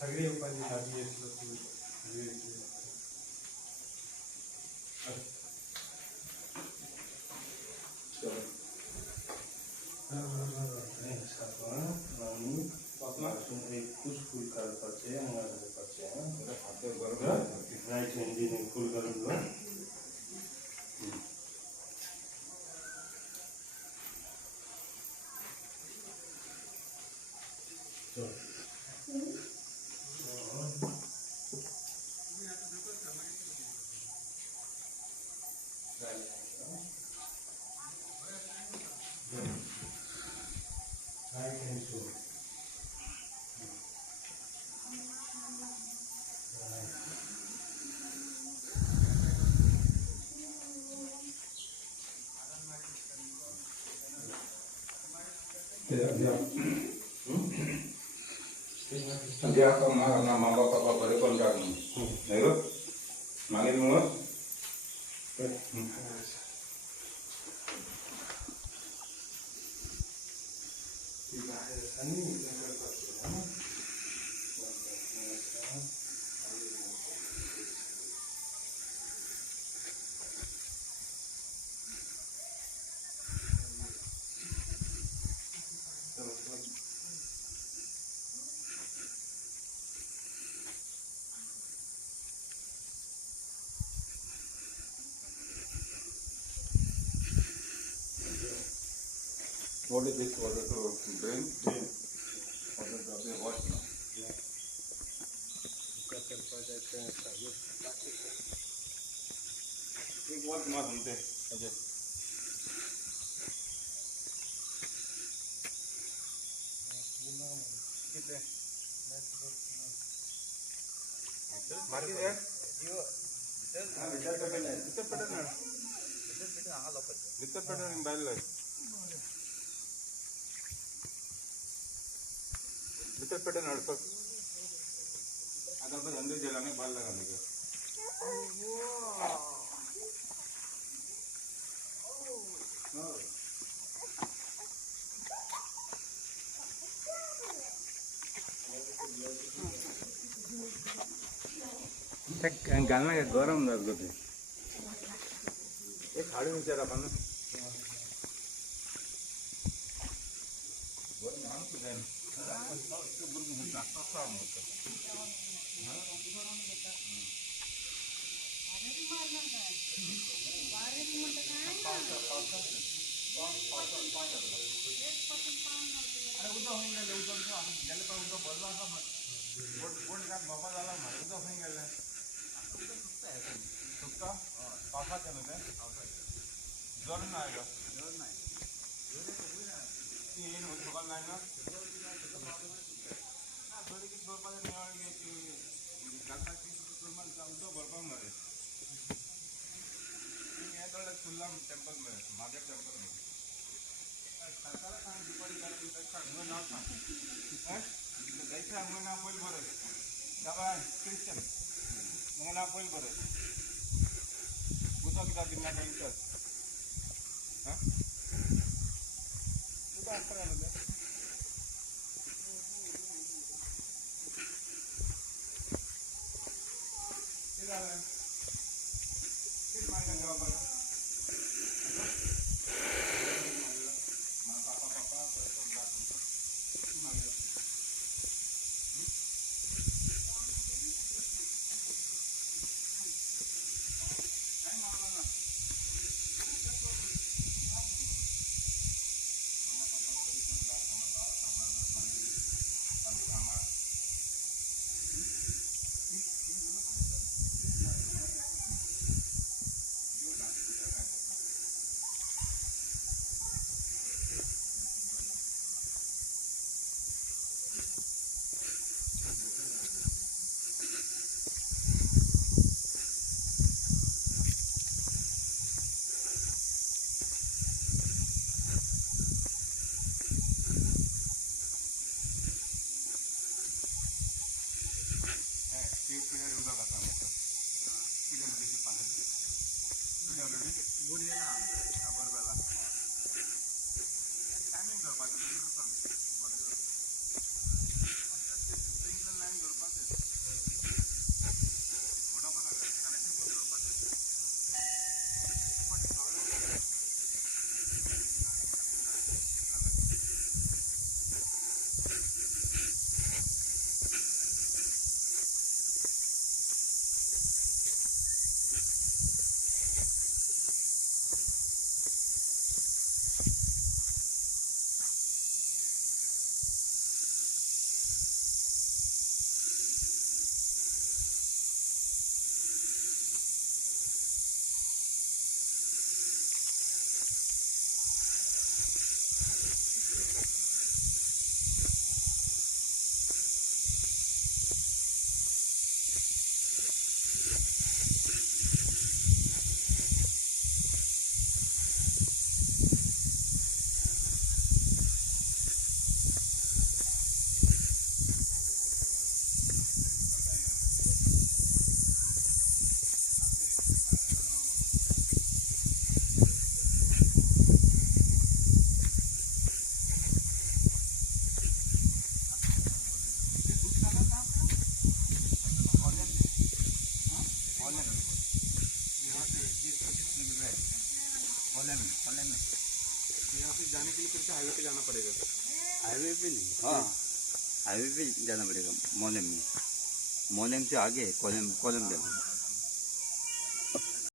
सगळे उपाधी झाली येतलं तू सगळे फुल काढपाचे हाते बरोबर राईट हँडीने फुल करून लो right hand show dia nama mama papa pada kontak ni, nego, mangin muat, what is this water to drink? Water to be wash now. एक बात मत सुनते अजय कितने मार्केट है जियो विचार कर पहले विचार पड़े ना विचार पड़े इन बाइल ले विचार पड़े ना तो अगर तो अंदर जलाने बाल लगाने के गाना के गरम दर्द थे एक साड़ी में चला पाना जोर ना आएगा तीन हो सकाल ना ना थोड़ी की जोर पाले नहीं आएगी कि काका की जोर में काम तो बर्बाद मरे ये तो लग सुल्लाम टेंपल में महादेव टेंपल में सरकार का दीपावली का दिन ना था हैं देखा हम ना कोई बोले दबाई क्रिश्चियन मैं ना कोई बोले बुद्ध की दादी ना कहीं कर हाँ बुद्ध आकर आने दे किस मायने जवाब है यहाँ से जाने के लिए फिर से हाईवे पे जाना पड़ेगा। हाईवे पे नहीं, हाँ हाईवे पे जाना पड़ेगा। मोलेम में, मोलेम से आगे कोलम डेम।